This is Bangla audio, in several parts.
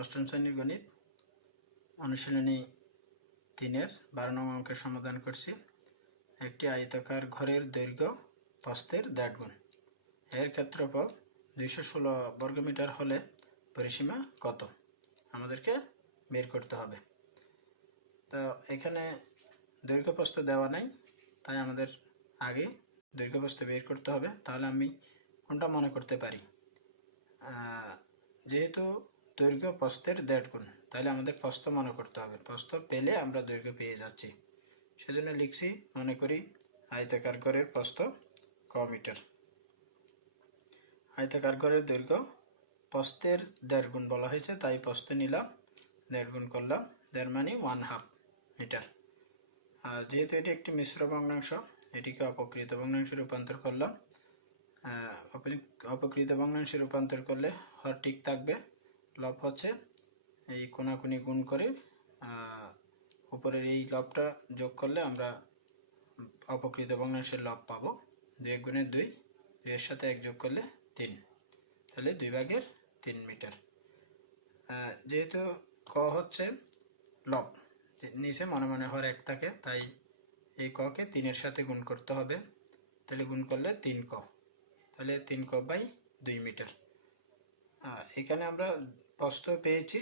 অষ্টম শ্রেণীর গণিত অনুশীলনী 3-এর 12 নং অঙ্কের সমাধান করছি। একটি আয়তাকার ঘরের দৈর্ঘ্য প্রস্থের 1.5 গুণ, এর ক্ষেত্রফল 216 বর্গমিটার হলে পরিসীমা কত আমাদেরকে বের করতে হবে। তো এখানে দৈর্ঘ্য প্রস্থ দেওয়া নাই, তাই আমাদের আগে দৈর্ঘ্য প্রস্থ বের করতে হবে। তাহলে আমি কোনটা মনে করতে পারি, যেহেতু দৈর্ঘ্য প্রস্থের 1.5 গুণ, তাহলে আমাদের প্রস্থ মনে করতে হবে। প্রস্থ পেলে আমরা দৈর্ঘ্য পেয়ে যাচ্ছি, সেজন্য লিখছি মনে করি আয়তাকার ঘরের প্রস্থ ক মিটার। আয়তাকার ঘরের দৈর্ঘ্য প্রস্থের 1.5 গুণ বলা হয়েছে, তাই প্রস্থ নিলাম 1.5 গুণ করলাম, 1.5 মানে 1/2 মিটার। আর যেহেতু এটি একটি মিশ্র ভগ্নাংশ, এটিকে অপকৃত ভগ্নাংশে রূপান্তর করলাম। অপকৃত ভগ্নাংশে রূপান্তর করলে হর ঠিক থাকবে, লব হচ্ছে এই কোনাকুনি গুণ করে উপরের এই লবটা যোগ করলে আমরা অপকৃত ভগ্নাংশের লব পাবো। 2 গুণে 2, 2 এর সাথে 1 যোগ করলে 3, তাহলে 2/3 মিটার। যেহেতু ক হচ্ছে লব, নিচে মনে মনে হর 1 থাকে, তাই এই ককে 3 এর সাথে গুণ করতে হবে। তাহলে গুণ করলে 3 ক, তাহলে 3 ক বাই 2 মিটার। এখানে আমরা প্রস্থ পেয়েছি,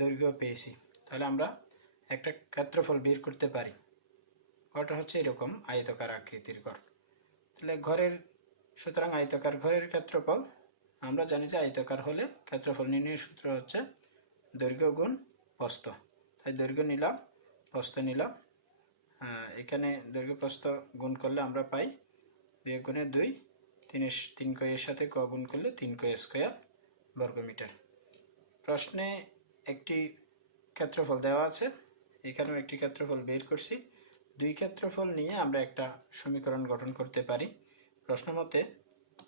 দৈর্ঘ্য পেয়েছি, তাহলে আমরা একটা ক্ষেত্রফল বের করতে পারি। ঘরটা হচ্ছে এরকম আয়তাকার আকৃতির ঘর, তাহলে সুতরাং আয়তাকার ঘরের ক্ষেত্রফল আমরা জানি যে আয়তাকার হলে ক্ষেত্রফল নির্ণয়ের সূত্র হচ্ছে দৈর্ঘ্য গুণ প্রস্থ। তাই দৈর্ঘ্য নিলাম, প্রস্থ নিলাম। এখানে দৈর্ঘ্য প্রস্থ গুণ করলে আমরা পাই 2 গুণে 2, 3 ক এর সাথে ক গুণ করলে 3 ক স্কয়ার বর্গমিটার। প্রশ্নে একটি ক্ষেত্রফল দেওয়া আছে, এখানেও একটি ক্ষেত্রফল বের করছি। 2 ক্ষেত্রফল নিয়ে আমরা একটা সমীকরণ গঠন করতে পারি। প্রশ্ন মতে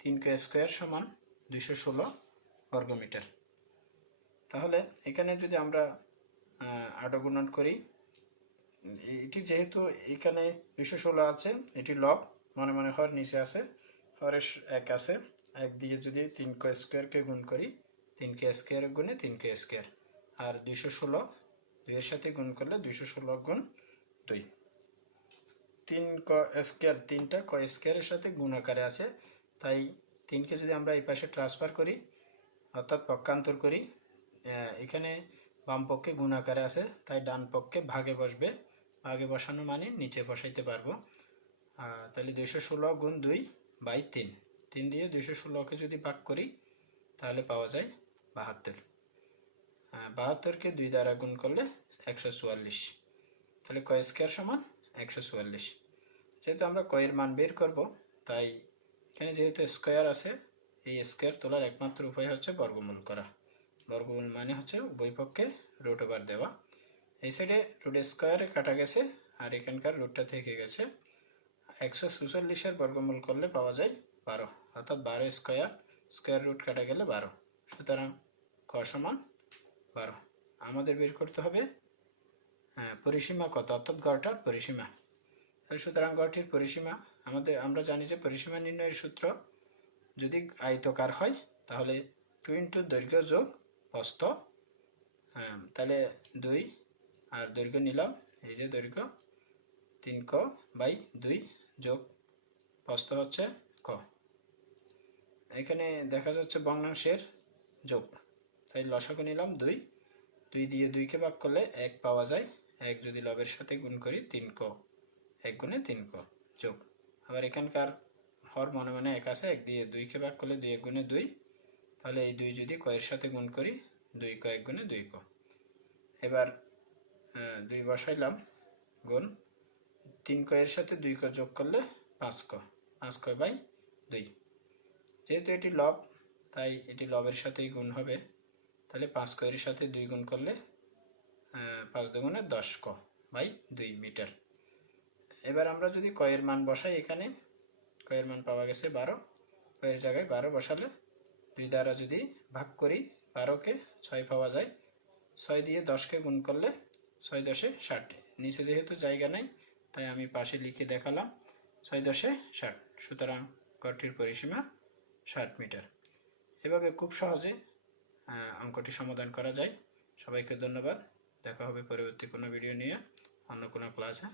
3 ক স্কয়ার সমান 216 বর্গমিটার। তাহলে এখানে যদি আমরা আড্ডগুণন করি, এটি যেহেতু এখানে 216 আছে, এটি লব, মনে মনে হর নিচে আছে, হরের 1 আছে, 1 দিয়ে যদি 3 ক স্কয়ারকে গুণ করি, 3 ক স্কয়ার গুণে 3 ক স্কয়ার, আর 216 2 এর সাথে গুণ করলে 216 গুণ 2, 3 ক স্কয়ার, 3টা ক স্কয়ারের সাথে গুণ আকারে আছে, তাই 3 কে যদি আমরা এই পাশে ট্রান্সফার করি অর্থাৎ পক্ষান্তর করি, এখানে বাম পক্ষে গুণ আকারে আছে, তাই ডান পক্ষে ভাগে বসবে, ভাগে বসানো মানে নিচে বসাইতে পারবো। তাহলে 216 গুণ 2 বাই 3, 3 দিয়ে 216কে যদি ভাগ করি তাহলে পাওয়া যায় 72। 72কে 2 দ্বারা গুণ করলে 144, তাহলে ক স্কয়ার সমান 144। যেহেতু আমরা ক এর মান বের করব, তাই এখানে যেহেতু স্কয়ার আছে, এই স্কয়ার তোলার একমাত্র উপায় হচ্ছে বর্গমূল করা। বর্গমূল মানে হচ্ছে উভয় পক্ষে রুট ওভার দেওয়া। এই সাইডে রুট স্কয়ারে কাটা গেছে, আর এখানকার রুটটা থেকে গেছে। 144-এর বর্গমূল করলে পাওয়া যায় 12, অর্থাৎ 12 স্কয়ার, স্কয়ার রুট কাটা গেলে 12, সুতরাং ক সমান 12। আমাদের বের করতে হবে পরিসীমা কত, অর্থাৎ গড়টার পরিসীমা। সুতরাং গড়টির পরিসীমা আমরা জানি যে পরিসীমা নির্ণয়ের সূত্র, যদি আয়তকার হয় তাহলে 2 ইন্টু দৈর্ঘ্য যোগ প্রস্থ, তাহলে 2 আর দৈর্ঘ্য নিলাম, এই যে দৈর্ঘ্য 3 ক বাই 2 যোগ প্রস্থ হচ্ছে ক। এখানে দেখা যাচ্ছে ভগ্নাংশের যোগ, তাই লসাগু নিলাম 2, 2 দিয়ে 2কে ভাগ করলে 1 পাওয়া যায়, 1 যদি লবের সাথে গুণ করি 3 ক, 1 গুণে 3 ক যোগ, আবার এখানকার হর মনে মনে 1 আছে, 1 দিয়ে 2কে ভাগ করলে 2 গুণে 2, তাহলে এই 2 যদি ক এর সাথে গুণ করি 2 ক 1 গুণে 2 ক। এবার 2 বসাইলাম গুণ 3 ক এর সাথে 2 ক যোগ করলে 5 ক, 5 ক বাই 2। যেহেতু এটি লব, তাই এটি লবের সাথেই গুণ হবে, তাহলে 5 ক এর সাথে 2 গুণ করলে 5 দুগুণে 10 ক বাই 2 মিটার। এবার আমরা যদি ক এর মান বসাই, এখানে ক এর মান পাওয়া গেছে 12, ক এর জায়গায় 12 বসালে 2 দ্বারা যদি ভাগ করি 12কে 6 পাওয়া যায়, 6 দিয়ে 10কে গুণ করলে 6 10 60, নিচে যেহেতু জায়গা নেই তাই আমি পাশে লিখে দেখালাম 6 10 60, সুতরাং গড়টির পরিসীমা 60 মিটার। এভাবে খুব সহজে অঙ্কটি সমাধান করা যায়। সবাইকে ধন্যবাদ। দেখা হবে পরবর্তী কোনো ভিডিও নিয়ে অন্য কোনো ক্লাসে।